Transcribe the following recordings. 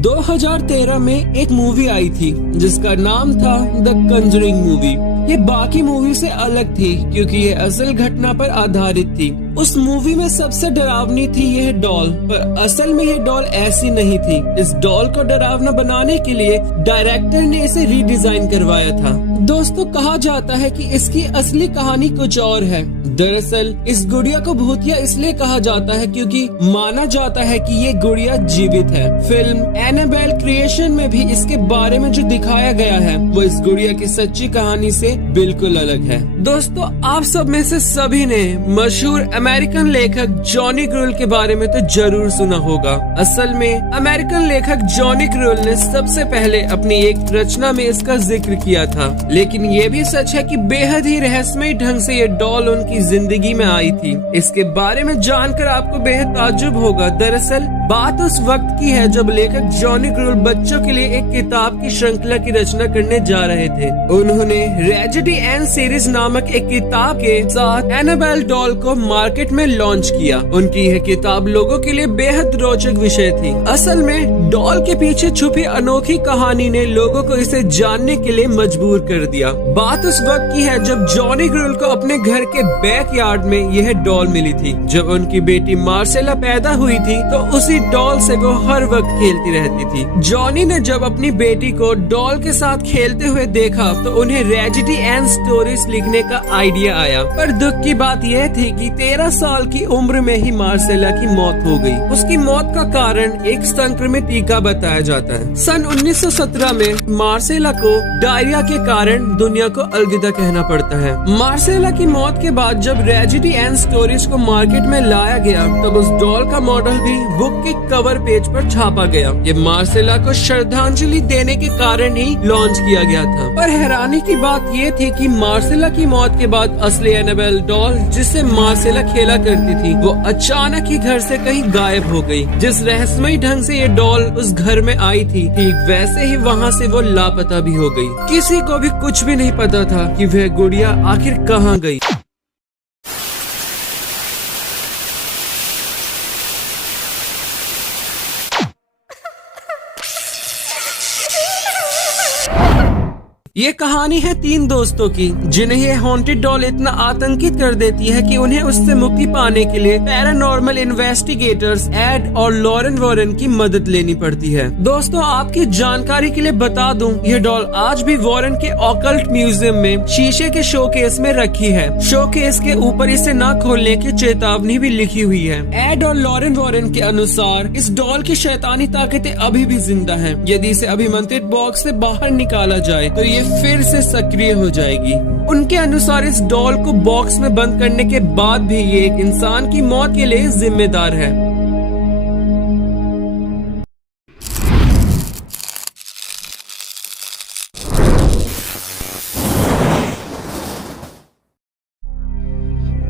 2013 में एक मूवी आई थी जिसका नाम था द कंजरिंग मूवी। ये बाकी मूवी से अलग थी क्योंकि ये असल घटना पर आधारित थी। उस मूवी में सबसे डरावनी थी यह डॉल, पर असल में ये डॉल ऐसी नहीं थी। इस डॉल को डरावना बनाने के लिए डायरेक्टर ने इसे रीडिजाइन करवाया था। दोस्तों, कहा जाता है कि इसकी असली कहानी कुछ और है। दरअसल इस गुड़िया को भूतिया इसलिए कहा जाता है क्योंकि माना जाता है कि ये गुड़िया जीवित है। फिल्म एनाबेल क्रिएशन में भी इसके बारे में जो दिखाया गया है वो इस गुड़िया की सच्ची कहानी से बिल्कुल अलग है। दोस्तों, आप सब में से सभी ने मशहूर अमेरिकन लेखक जॉनी ग्रुल के बारे में तो जरूर सुना होगा। असल में अमेरिकन लेखक जॉनी ग्रुल ने सबसे पहले अपनी एक रचना में इसका जिक्र किया था, लेकिन ये भी सच है कि बेहद ही रहस्यमय ढंग से ये डॉल उनकी जिंदगी में आई थी। इसके बारे में जानकर आपको बेहद ताज्जुब होगा। दरअसल बात उस वक्त की है जब लेखक जॉनी ग्रुल बच्चों के लिए एक किताब की श्रृंखला की रचना करने जा रहे थे। उन्होंने ट्रेजेडी एंड सीरीज नामक एक किताब के साथ एनाबेल डॉल को मार्केट में लॉन्च किया। उनकी यह किताब लोगों के लिए बेहद रोचक विषय थी। असल में डॉल के पीछे छुपी अनोखी कहानी ने लोगों को इसे जानने के लिए मजबूर कर दिया। बात उस वक्त की है जब जॉनी ग्रुल को अपने घर के बैकयार्ड में यह डॉल मिली थी। जब उनकी बेटी मार्सेला पैदा हुई थी तो उसी डॉल से वो हर वक्त खेलती रहती थी। जॉनी ने जब अपनी बेटी को डॉल के साथ खेलते हुए देखा तो उन्हें ट्रेजेडी एंड स्टोरीज लिखने का आइडिया आया। पर दुख की बात यह थी कि 13 साल की उम्र में ही मार्सेला की मौत हो गई। उसकी मौत का कारण एक संक्रमित टीका बताया जाता है। सन 1917 में मार्सेला को डायरिया के कारण दुनिया को अलविदा कहना पड़ता है। मार्सेला की मौत के बाद जब ट्रेजेडी एंड स्टोरीज को मार्केट में लाया गया तब उस डॉल का मॉडल भी बुक के कवर पेज पर छापा गया। ये मार्सेला को श्रद्धांजलि देने के कारण ही लॉन्च किया गया था। पर हैरानी की बात ये थी कि मार्सेला की मौत के बाद असली एनाबेल डॉल जिससे मार्सेला खेला करती थी वो अचानक ही घर से कहीं गायब हो गई। जिस रहस्यमय ढंग से ये डॉल उस घर में आई थी ठीक वैसे ही वहाँ से वो लापता भी हो गई। किसी को भी कुछ भी नहीं पता था कि वह गुड़िया आखिर कहाँ गई। ये कहानी है 3 दोस्तों की जिन्हें ये हॉन्टेड डॉल इतना आतंकित कर देती है कि उन्हें उससे मुक्ति पाने के लिए पैरानॉर्मल इन्वेस्टिगेटर्स एड और लॉरेन वॉरेन की मदद लेनी पड़ती है। दोस्तों, आपकी जानकारी के लिए बता दूं, यह डॉल आज भी वॉरेन के ऑकल्ट म्यूजियम में शीशे के शोकेस में रखी है। शोकेस के ऊपर इसे न खोलने की चेतावनी भी लिखी हुई है। एड और लॉरेन वॉरेन के अनुसार इस डॉल की शैतानी ताकतें अभी भी जिंदा है। यदि इसे अभिमंत्रित बॉक्स से बाहर निकाला जाए तो ये फिर से सक्रिय हो जाएगी। उनके अनुसार इस डॉल को बॉक्स में बंद करने के बाद भी ये एक इंसान की मौत के लिए जिम्मेदार है।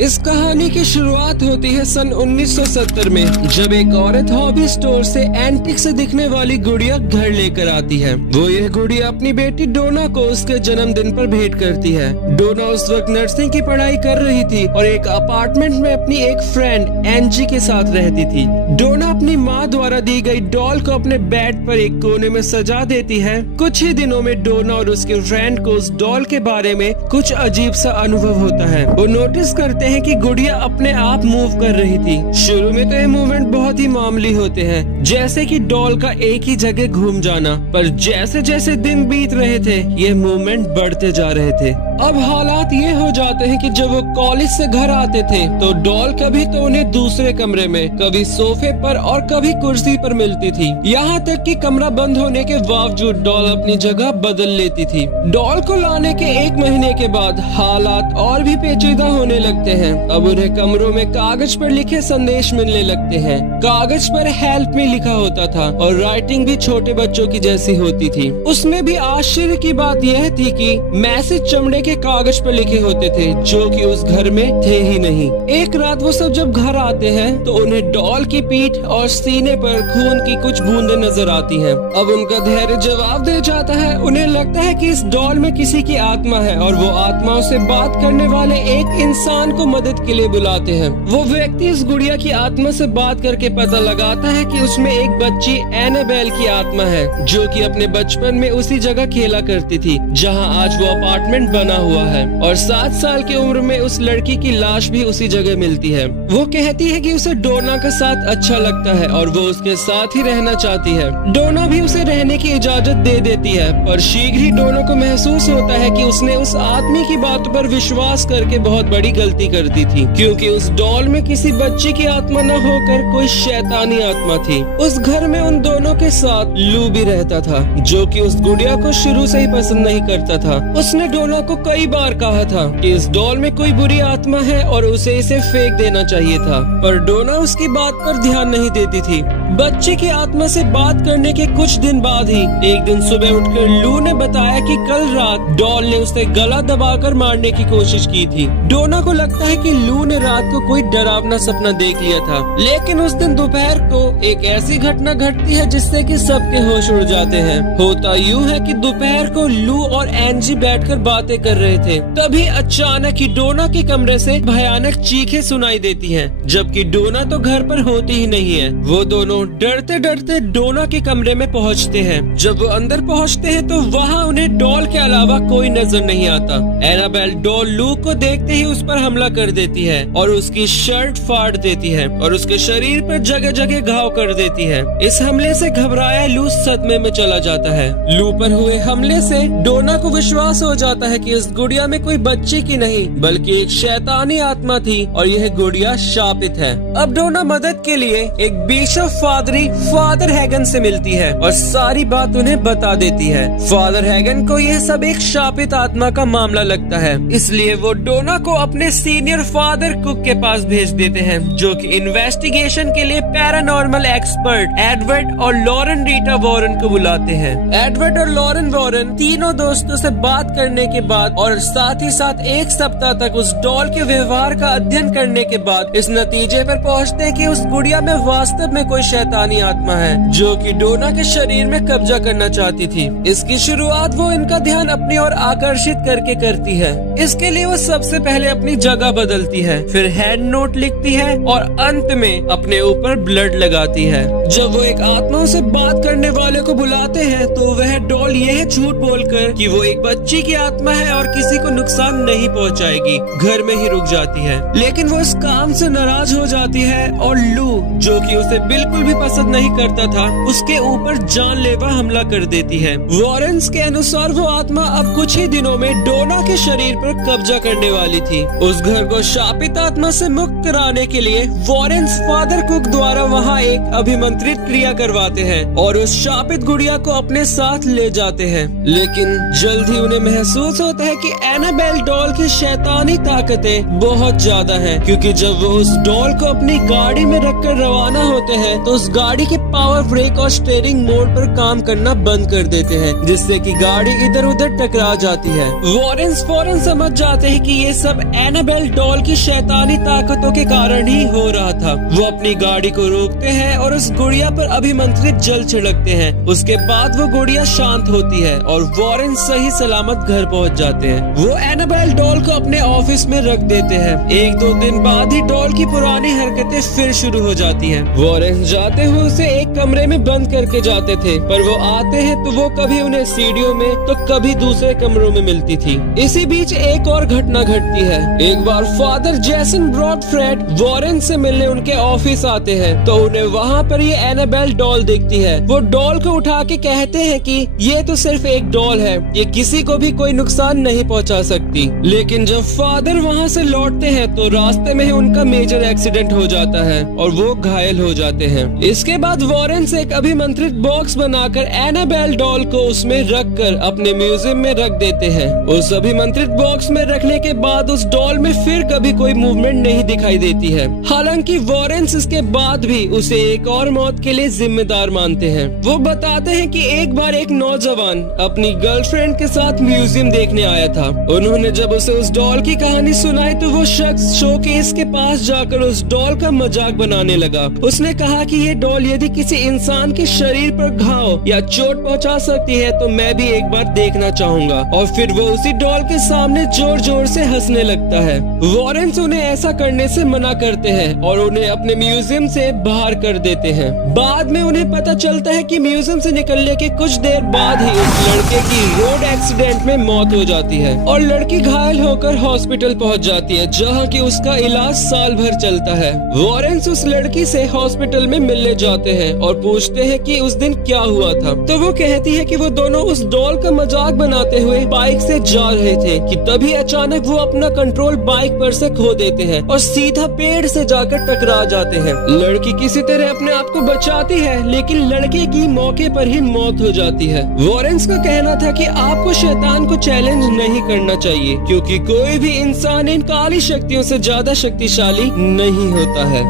इस कहानी की शुरुआत होती है सन 1970 में जब एक औरत हॉबी स्टोर से एंटिक से दिखने वाली गुड़िया घर लेकर आती है। वो यह गुड़िया अपनी बेटी डोना को उसके जन्मदिन पर भेंट करती है। डोना उस वक्त नर्सिंग की पढ़ाई कर रही थी और एक अपार्टमेंट में अपनी एक फ्रेंड एंजी के साथ रहती थी। डोना अपनी माँ द्वारा दी गई डॉल को अपने बेड पर एक कोने में सजा देती है। कुछ ही दिनों में डोना और उसके फ्रेंड को उस डॉल के बारे में कुछ अजीब सा अनुभव होता है। वो नोटिस करते हैं कि गुड़िया अपने आप मूव कर रही थी। शुरू में तो ये मूवमेंट बहुत ही मामूली होते हैं, जैसे कि डॉल का एक ही जगह घूम जाना, पर जैसे जैसे दिन बीत रहे थे ये मूवमेंट बढ़ते जा रहे थे। अब हालात ये हो जाते हैं कि जब वो कॉलेज से घर आते थे तो डॉल कभी तो उन्हें दूसरे कमरे में, कभी सोफे पर और कभी कुर्सी पर मिलती थी। यहाँ तक कि कमरा बंद होने के बावजूद डॉल अपनी जगह बदल लेती थी। डॉल को लाने के 1 महीने के बाद हालात और भी पेचीदा होने लगते हैं। अब उन्हें कमरों में कागज पर लिखे संदेश मिलने लगते हैं। कागज पर हेल्प मी लिखा होता था और राइटिंग भी छोटे बच्चों की जैसी होती थी। उसमें भी आश्चर्य की बात यह थी कि मैसेज चमड़े के कागज पर लिखे होते थे जो कि उस घर में थे ही नहीं। एक रात वो सब जब घर आते हैं तो उन्हें डॉल की पीठ और सीने पर खून की कुछ बूंदें नजर आती हैं। अब उनका धैर्य जवाब दे जाता है। उन्हें लगता है कि इस डॉल में किसी की आत्मा है और वो आत्माओं से बात करने वाले एक इंसान को मदद के लिए बुलाते हैं। वो व्यक्ति इस गुड़िया की आत्मा से बात करके पता लगाता है कि उसमें एक बच्ची एनाबेल की आत्मा है जो कि अपने बचपन में उसी जगह खेला करती थी जहां आज वो अपार्टमेंट बना हुआ है, और 7 साल की उम्र में उस लड़की की लाश भी उसी जगह मिलती है। वो कहती है कि उसे डोना का साथ अच्छा लगता है और वो उसके साथ ही रहना चाहती है। डोना भी उसे रहने की इजाजत दे देती है, पर शीघ्र ही डोना को महसूस होता है कि उसने उस आदमी की बातों पर विश्वास करके बहुत बड़ी गलती कर दी थी, क्योंकि उस डॉल में किसी बच्ची की आत्मा न होकर कोई शैतानी आत्मा थी। उस घर में उन दोनों के साथ लू भी रहता था जो कि उस गुड़िया को शुरू से ही पसंद नहीं करता था। उसने डोना को कई बार कहा था कि इस डॉल में कोई बुरी आत्मा है और उसे इसे फेंक देना चाहिए था, पर डोना उसकी बात पर ध्यान नहीं देती थी। बच्चे की आत्मा से बात करने के कुछ दिन बाद ही एक दिन सुबह उठकर लू ने बताया कि कल रात डॉल ने उसे गला दबाकर मारने की कोशिश की थी। डोना को लगता है कि लू ने रात को कोई डरावना सपना देख लिया था, लेकिन उस दिन दोपहर को एक ऐसी घटना घटती है जिससे कि सबके होश उड़ जाते हैं। होता यूं है कि दोपहर को लू और एंजी बैठकर बातें कर रहे थे, तभी अचानक ही डोना के कमरे से भयानक चीखें सुनाई देती हैं, जबकि डोना तो घर पर होती ही नहीं है। वो दोनों डरते डरते डोना के कमरे में पहुंचते हैं। जब वो अंदर पहुंचते हैं तो वहां उन्हें डॉल के अलावा कोई नजर नहीं आता। एनाबेल डॉल लू को देखते ही उस पर हमला कर देती है और उसकी शर्ट फाड़ देती है और उसके शरीर पर जगह जगह घाव कर देती है। इस हमले से घबराया लू सदमे में चला जाता है। लू पर हुए हमले से डोना को विश्वास हो जाता है कि इस गुड़िया में कोई बच्ची की नहीं बल्कि एक शैतानी आत्मा थी और यह गुड़िया शापित है। अब डोना मदद के लिए एक बिशप फादर हैगन से मिलती है और सारी बात उन्हें बता देती है। फादर हैगन को यह सब एक शापित आत्मा का मामला लगता है, इसलिए वो डोना को अपने सीनियर फादर कुक के पास भेज देते हैं जो कि इन्वेस्टिगेशन के लिए पैरानॉर्मल एक्सपर्ट एडवर्ड और लॉरेन रीटा वॉरेन को बुलाते हैं। एडवर्ड और लॉरेन वॉरेन तीनों दोस्तों से बात करने के बाद और साथ ही साथ एक सप्ताह तक उस डॉल के व्यवहार का अध्ययन करने के बाद इस नतीजे पर पहुंचते हैं कि उस गुड़िया में वास्तव में कोई शैतानी आत्मा है जो कि डोना के शरीर में कब्जा करना चाहती थी। इसकी शुरुआत वो इनका ध्यान अपनी ओर आकर्षित करके करती है। इसके लिए वो सबसे पहले अपनी जगह बदलती है, फिर हैंड नोट लिखती है और अंत में अपने ऊपर ब्लड लगाती है। जब वो एक आत्माओं से बात करने वाले को बुलाते हैं तो वह डॉल यह झूठ बोलकर कि वो एक बच्ची की आत्मा है और किसी को नुकसान नहीं पहुंचाएगी घर में ही रुक जाती है, लेकिन वो इस काम से नाराज हो जाती है और लू जो कि उसे बिल्कुल भी पसंद नहीं करता था उसके ऊपर जानलेवा हमला कर देती है। वॉरेन्स के अनुसार वो आत्मा अब कुछ ही दिनों में डोना के शरीर पर कब्जा करने वाली थी। उस घर को शापित आत्मा से मुक्त कराने के लिए वॉरेन्स फादर कुक द्वारा वहाँ एक अभिमंत्रित क्रिया करवाते हैं और उस शापित गुड़िया को अपने साथ ले जाते हैं, लेकिन जल्द ही उन्हें महसूस होता है कि एनाबेल डॉल की शैतानी ताकतें बहुत ज्यादा हैं, क्योंकि जब वो उस डॉल को अपनी गाड़ी में रखकर रवाना होते हैं तो उस गाड़ी के पावर ब्रेक और स्टीयरिंग मोड पर काम करना बंद कर देते हैं, जिससे कि गाड़ी इधर उधर टकरा जाती है। वॉरेन्स फौरन समझ जाते हैं कि ये सब एनाबेल डॉल की शैतानी ताकतों के कारण ही हो रहा था। वो अपनी गाड़ी को रोकते हैं और उस गुड़िया पर अभिमंत्रित जल छिड़कते हैं। उसके बाद वो गुड़िया शांत होती है और वॉरेन सही सलामत घर पहुंच जाते हैं। वो एनाबेल डॉल को अपने ऑफिस में रख देते हैं। 1-2 दिन बाद ही डॉल की पुरानी हरकतें फिर शुरू हो जाती हैं। वॉरेन जाते हुए उसे एक कमरे में बंद करके जाते थे, पर वो आते हैं तो वो कभी उन्हें सीढ़ियों में तो कभी दूसरे कमरों में मिलती थी। इसी बीच एक और घटना घटती है। एक बार फादर जैसन ब्रॉडफ्रेड वॉरेन से मिलने उनके ऑफिस आते हैं तो उन्हें वहाँ पर ये एनाबेल डॉल दिखती है। वो डॉल को उठा के कहते हैं कि ये तो सिर्फ एक डॉल है, ये किसी को भी कोई नुकसान नहीं पहुँचा सकती। लेकिन जब फादर वहाँ से लौटते हैं तो रास्ते में ही उनका मेजर एक्सीडेंट हो जाता है और वो घायल हो जाते हैं। इसके बाद वॉरेंस एक अभिमंत्रित बॉक्स बनाकर एनाबेल डॉल को उसमें रखकर अपने म्यूजियम में रख देते हैं। उस अभिमंत्रित बॉक्स में रखने के बाद उस डॉल में फिर कभी कोई मूवमेंट नहीं दिखाई देती है। हालांकि वॉरेंस इसके बाद भी उसे एक और मौत के लिए जिम्मेदार मानते हैं। वो बताते हैं कि एक बार एक नौजवान अपनी गर्लफ्रेंड के साथ म्यूजियम देखने आया था। उन्होंने जब उसे उस डॉल की कहानी सुनाई तो वो शख्स शोकेस के पास जाकर उस डॉल का मजाक बनाने लगा। उसने कहा कि ये डॉल यदि किसी इंसान के शरीर पर घाव या चोट पहुंचा सकती है तो मैं भी एक बार देखना चाहूंगा। और फिर वो उसी डॉल के सामने जोर जोर से हंसने लगता है। वॉरेंस उन्हें ऐसा करने से मना करते हैं और उन्हें अपने म्यूजियम से बाहर कर देते हैं। बाद में उन्हें पता चलता है कि म्यूजियम से निकलने के कुछ देर बाद ही उस लड़के की रोड एक्सीडेंट में मौत हो जाती है और लड़की घायल होकर हॉस्पिटल पहुंच जाती है, जहां की उसका इलाज साल भर चलता है। वॉरेंस उस लड़की से हॉस्पिटल में मिलने जाते हैं और पूछते हैं कि उस दिन क्या हुआ था। तो वो कहती है कि वो दोनों उस डॉल का मजाक बनाते हुए बाइक से जा रहे थे कि तभी अचानक वो अपना कंट्रोल बाइक पर से खो देते हैं और सीधा पेड़ से जाकर टकरा जाते हैं। लड़की किसी तरह अपने आप को बचाती है, लेकिन लड़के की मौके पर ही मौत हो जाती है। वॉरेंस का कहना था कि आपको शैतान को चैलेंज नहीं करना चाहिए, क्योंकि कोई भी इंसान इन काली शक्तियों से ज्यादा शक्तिशाली नहीं होता है।